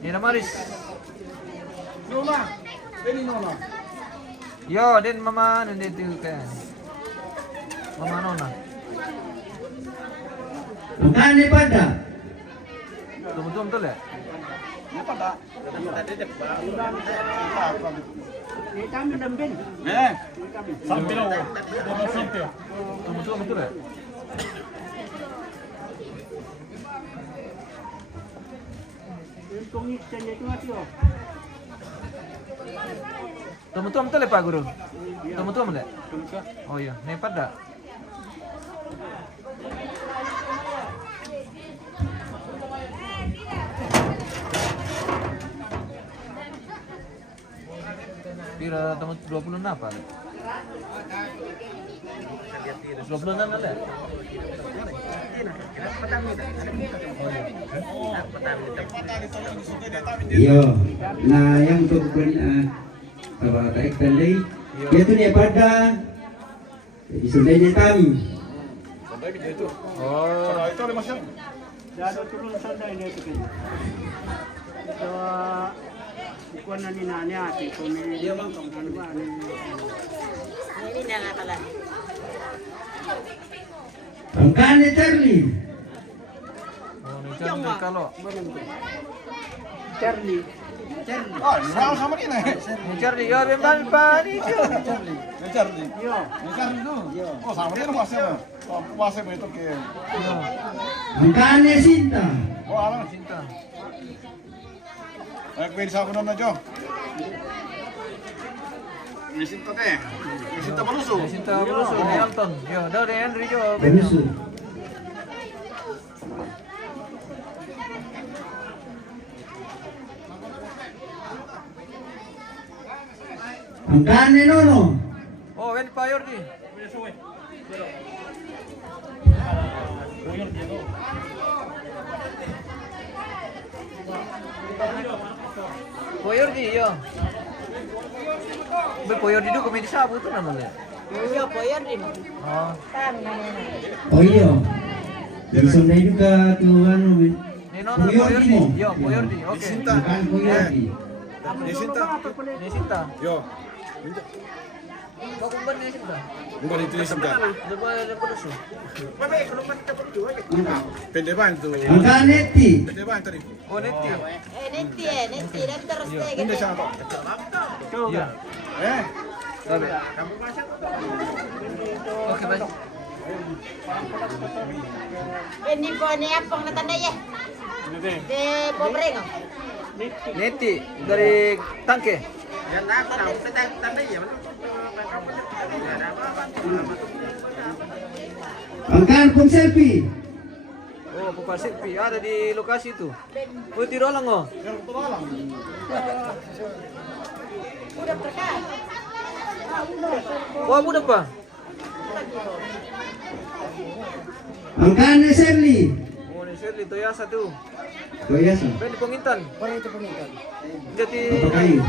Ni na Maris. Yo, din mama nandito kaya. Mama Nona. Ang kano Pada? Tum-tum tuh le. Tum-tum betul le. Tum-tum tuh le Pak Guru. Tum-tum le. Oh iya, nih pada. Kira teman 20 apa? Belum benar ada. Iya. Nah, yang kemudian kalau tarik tandai, dia tuh dia pada jadi sundainya kami. Oh. Itu ada masuk. Dado tulong sa dahil ito kin. Ito ikuan na ni nani ati ko ni ano ba ni Ini na pala. Angkane Charlie. Oh, ni Charlie kalau. Charlie. Ah, sama sama ni nih. Ni Charlie yo bembal pa ni Charlie. Yo. Charlie tu. Oh, sama dia masih. Oh, masih begitu ke. Angkane Sinta. Oh, alam. Cinta. Aku beri sama nona Jo. Sinta teh. Sinta malusu. Cinta Bulusu ni Alton. Yo, dah ni Henry jo. Benusu. Angkane Nono. Oh, wen pa Yordi. Poyordi yo. Poyordi dulu kami disabu tu namanya. Iya, poyer di mo. Oh. Oh iya. Jadi sundai juga tuh anu. Ni Nono Poyordi. Yo, Poyordi. Okey. Bukan Poyordi. Ni Sinta. Ni Sinta. Yo. Kau kumban ni Sinta. Bukan itu ni Sinta. Lepas Bulusu. Pende ba itu? Angkane Ti. Pende ba tadi? Oh, Neti. Nenti dan terus deh Pende gitu. siapa? Ya. Sabi. Okey, baik. Ini po ni apong na tanay eh. De pobre no. Neti dari Tangke. Angkane pun selfie. Oh, Papa Silpi ada di lokasi itu. Oh, di Rolang oh. Udah terkat. Wah, muda pa. Angkane Shirley. Oh, ni Shirley Toyasa tu. Biasa. Ben pengintan. Jadi Apa kayu?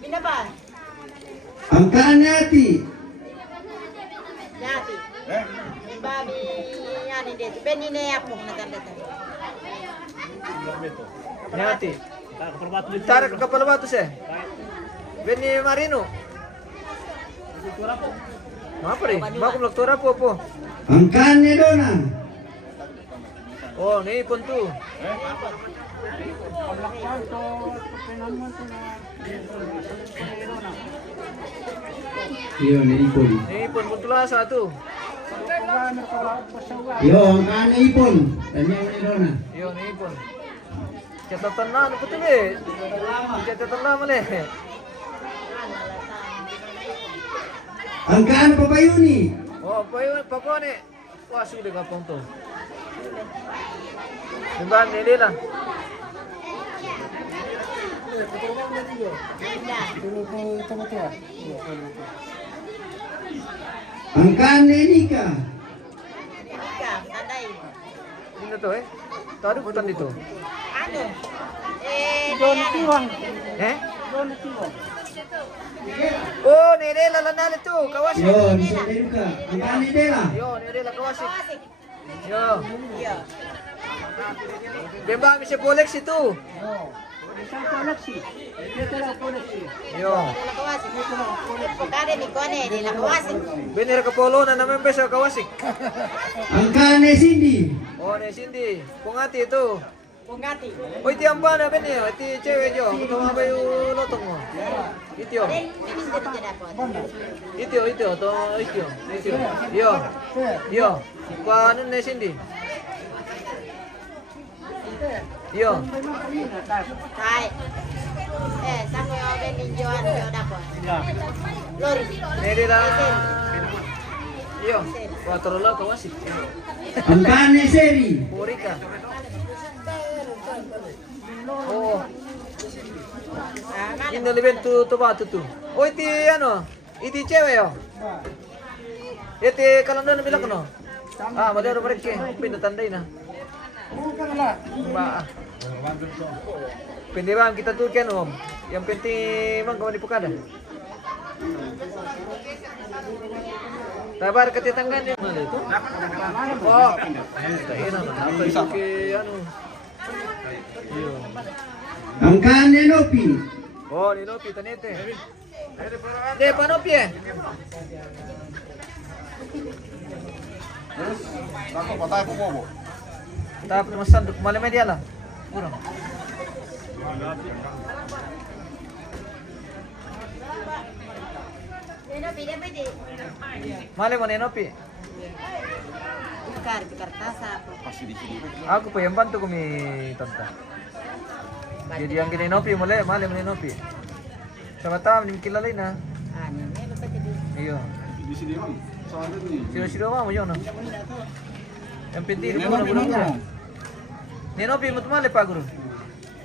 Bina ba? Angkane Ati. Yati. Babi yani dito. Beni na apong na tanay. Nyati. Tarik ke kapal batu sih. Beni Marino. Apa ni? Mak melaktor apa? Angkane Dona. Oh, ni pun tu. Iya, ni Ipon. Ni pun betul satu. Yo, angkane Ipon. Tanya ni Dona. Yo, ni pun. Catatan na ano betul eh. Catatan na maleh. Angkane Papayuni. Oh, papa ni. Wah, sudah kapong tu. Simpan ni lah. Angkane Nika. Ika, tanay. Ini tu eh. Tadi hutan itu. Ano? Eh? Oh, ni Dela lanal itu. Kawasik. Yo, ni Sundai juga. Angkane Dela. Yo, ni Dela kawasik. Yo. Iya. Bembang misi Polex itu. Yo. Nakawasi. Pagkari ni Kone, di nakawasi. Bener ke polo na naman besa kawasik. Angkane Cindy. Oh, ni Cindy. Pungati itu. Pungati. Oh, iti ang pana ben ya. Iti cewek jo. Kutawa ba yung lotong mo? Ityo. Ityo. To ityo. Yo. Yo. Paano na Cindy? Yo. Hai. Sama ben ninjoan yo dapat. Lori. Nere la. Yo. Cuatro la kawasik. Angkane Seri. Purika. Oo. Inaliben tu tomato tu. Oh, iti ano? Iti cewek yo. Iti kalandan na bilang ano? Ah, madero mereka. Pinatandai na. Ba. Pwede ba kita tuh kan om? Yang penting mang gawa di pukada. Tabar ketitanggan di mana itu? Oh, tayo na. Apa itu ke ano? Angka Nenopi. Oh, Nenopi tanete. De panopi eh. Ako patay po mo. Tapos masandok malam dia lah. Kurang. Nenopi, dia pwede. Malam mana Nenopi? Ikar, di kertas apa? Aku pa yang bantu kami tanta. Jadi yang kini Nenopi mulai malam Nenopi. Sama tahu ni kilala na. Ano, meron pa din. Iyo. Di sini man. Sa atin ni. Sino mo yun no? Yang penting mo na guru. Nenopi mo tumali pa guru.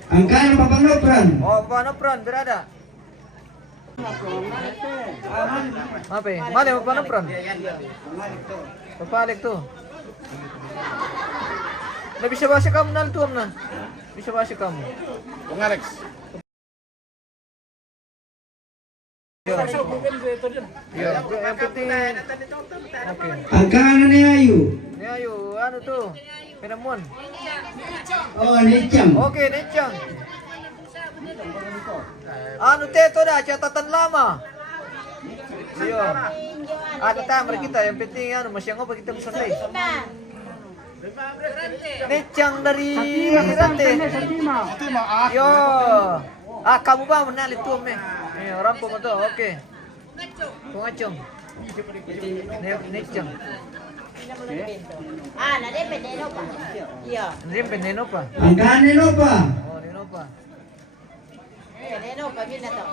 Angka ng Papanopran. Oh, Papanopran berada. Apa? Mali mo Papanopran. Papalik tu. Na bisa bahasa kamu nal tuam na. Bisa bahasa kamu. Bang Alex. Ya, yang penting. Oke. Angka ni Ayu. Ni ayo, anu tu. Penamuan. Oh, Necang. Oke, Necang. Anu teh tu dah catatan lama. Iya. Ada tamer kita yang penting anu masih ngopo kita musandai. Necang dari Rante. Yo. Ah, kamu bang menali tuh me. Iya, rampung itu. Oke. Pengacung. Necang. Ah, na din pwede no pa. Iya. Rimpen Nenopa. Angka Nenopa. Oh, Nenopa. Pwede no pa, yun na to.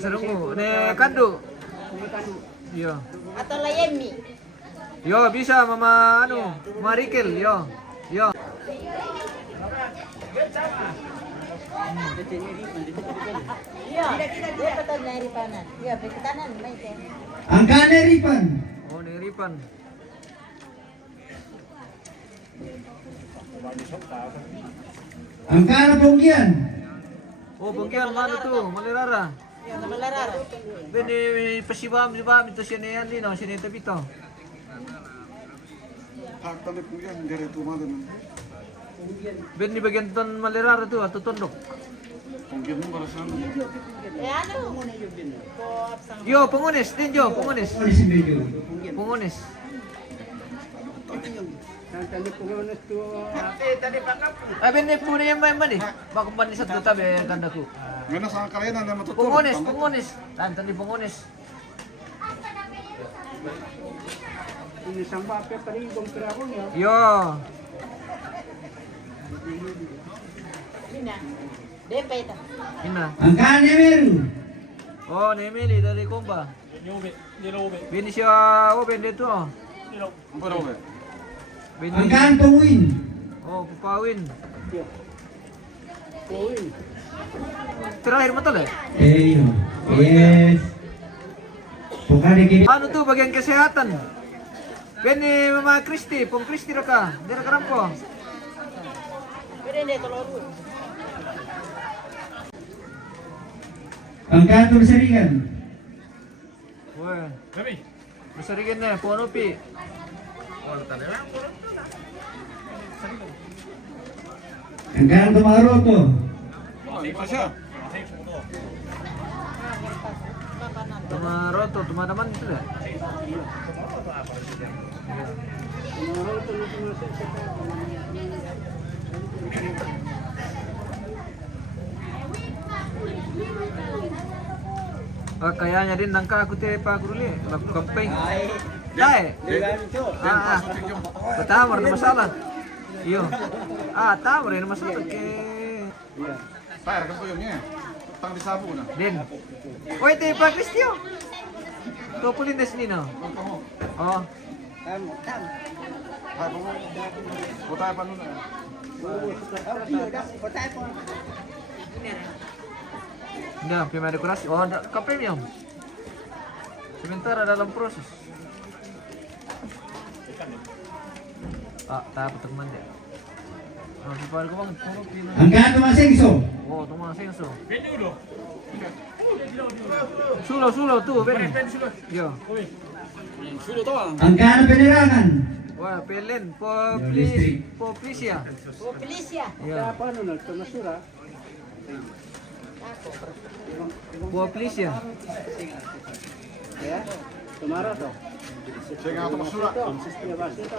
Sarunggu, ne kandu. Iya. Atau layemi. Yo bisa Mama anu, Marikel yo. Yo. Iya. Dia betul na iripanan. Iya, pekitanan may te. Angka Neripan. Oh, Neripan. Angka Pongkian. Oh, Bengkian mana tuh? Malirara. Iya, namalarara. Bini pasibam itu sini yan din, sini tapi to. Hakta ni punya dari tu madan. Bini bagian ton Malirara tuh atau tondok. Mungkin mo para sa Eh, ano? Po, apsang. Yo, pengunis, din Jo, pengunis. Oh, di sini juga. Pengunis. Ay, bini po na yan ba eh? Baka pa ni sa tuta be ganda ko. Ngana sa kalayan na matutulog. Pengunis, pengunis. Tantan di pengunis. Yo. Ina. Depa ito. Ina. Angka Nemeru. Oh, Nemeli dari Komba. Bini siya, oh, bende to. Pero be. Bini. Angka Pawin. Oh, Pupawin. Terakhir betul ya? Iyo. Yes. Pokoknya gini. Ano tuh bagian kesehatan? Bini Mama Kristi, Pong Kristi raka. Dia kerampo. Pwede na ito loro. Angka Berseringan. Wah. Berseringan nih, Ponopi. Angka Tumaroto. Oh, di pa siya. Tumaroto, Tumadaman itu ya? Oh, kayaknya din nangka aku teh Pak Guruli, laku kampeng. Dai. Betamar ada masalah. Iyo. Tamar ada masalah ke. Tayar ka po yun niya. Tang di sabo na. Din. Oy, teh Pak Kristio. To pulin des nino. Oh. Nah, prima dekorasi. Oh, ada premium. Sementara dalam proses. Ah, tahap teman deh. Oh, si Paul kau Angkat tumasengso. Oh, teman senso. Sulo tuh, Ben. Yo. Angkat penerangan. Wah, pelen, Listrik. Poplisia. Poplisia. Ya. Paano na ito nasura? Poplisia. Ya, tumara to. Saya nggak masuk lah. Sistem basi to.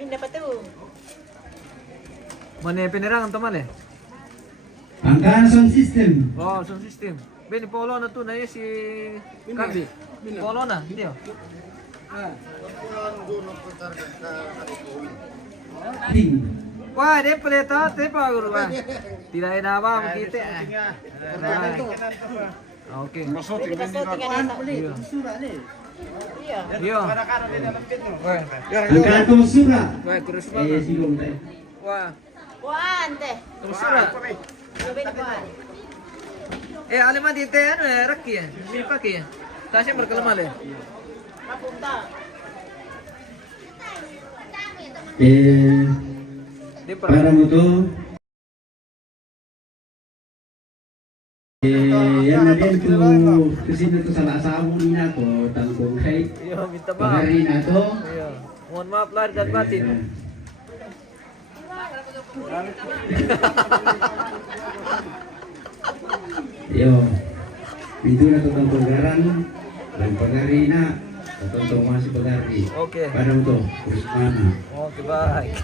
Pindah pa tuh. Mana penerangan teman ya? Angkat sound system. Oh, sound system. Ben, polo na tuh na si Kambi. Polo na, dia. Ding. Wah, dia pelita, tepa guru. Tidak ada apa kita. Oke. Pwede pa so tingnan sa Iya. Sura ni. Iya. Iya. Wah, Angkat tumasura. wah terus banget. Silong tayo. Wah, Kuan teh. terus surat. Sabi ni kuan. Alamat di teh anu ya, raki ya. Ini pakai ya. Tasnya berkelemal ya. Papunta. Dia Para mo to. Yan na din to. Kasi na to sa lasamo ni na to. Tangkong kay. Iya, minta maaf. Pagari na to. Iya. Mohon maaf lahir dan batin. Yo. Pintu na to tangkong garan. Dan pagari na. Totoo masih pagari. Oke. Para mo to. Terus mana? Oke, baik.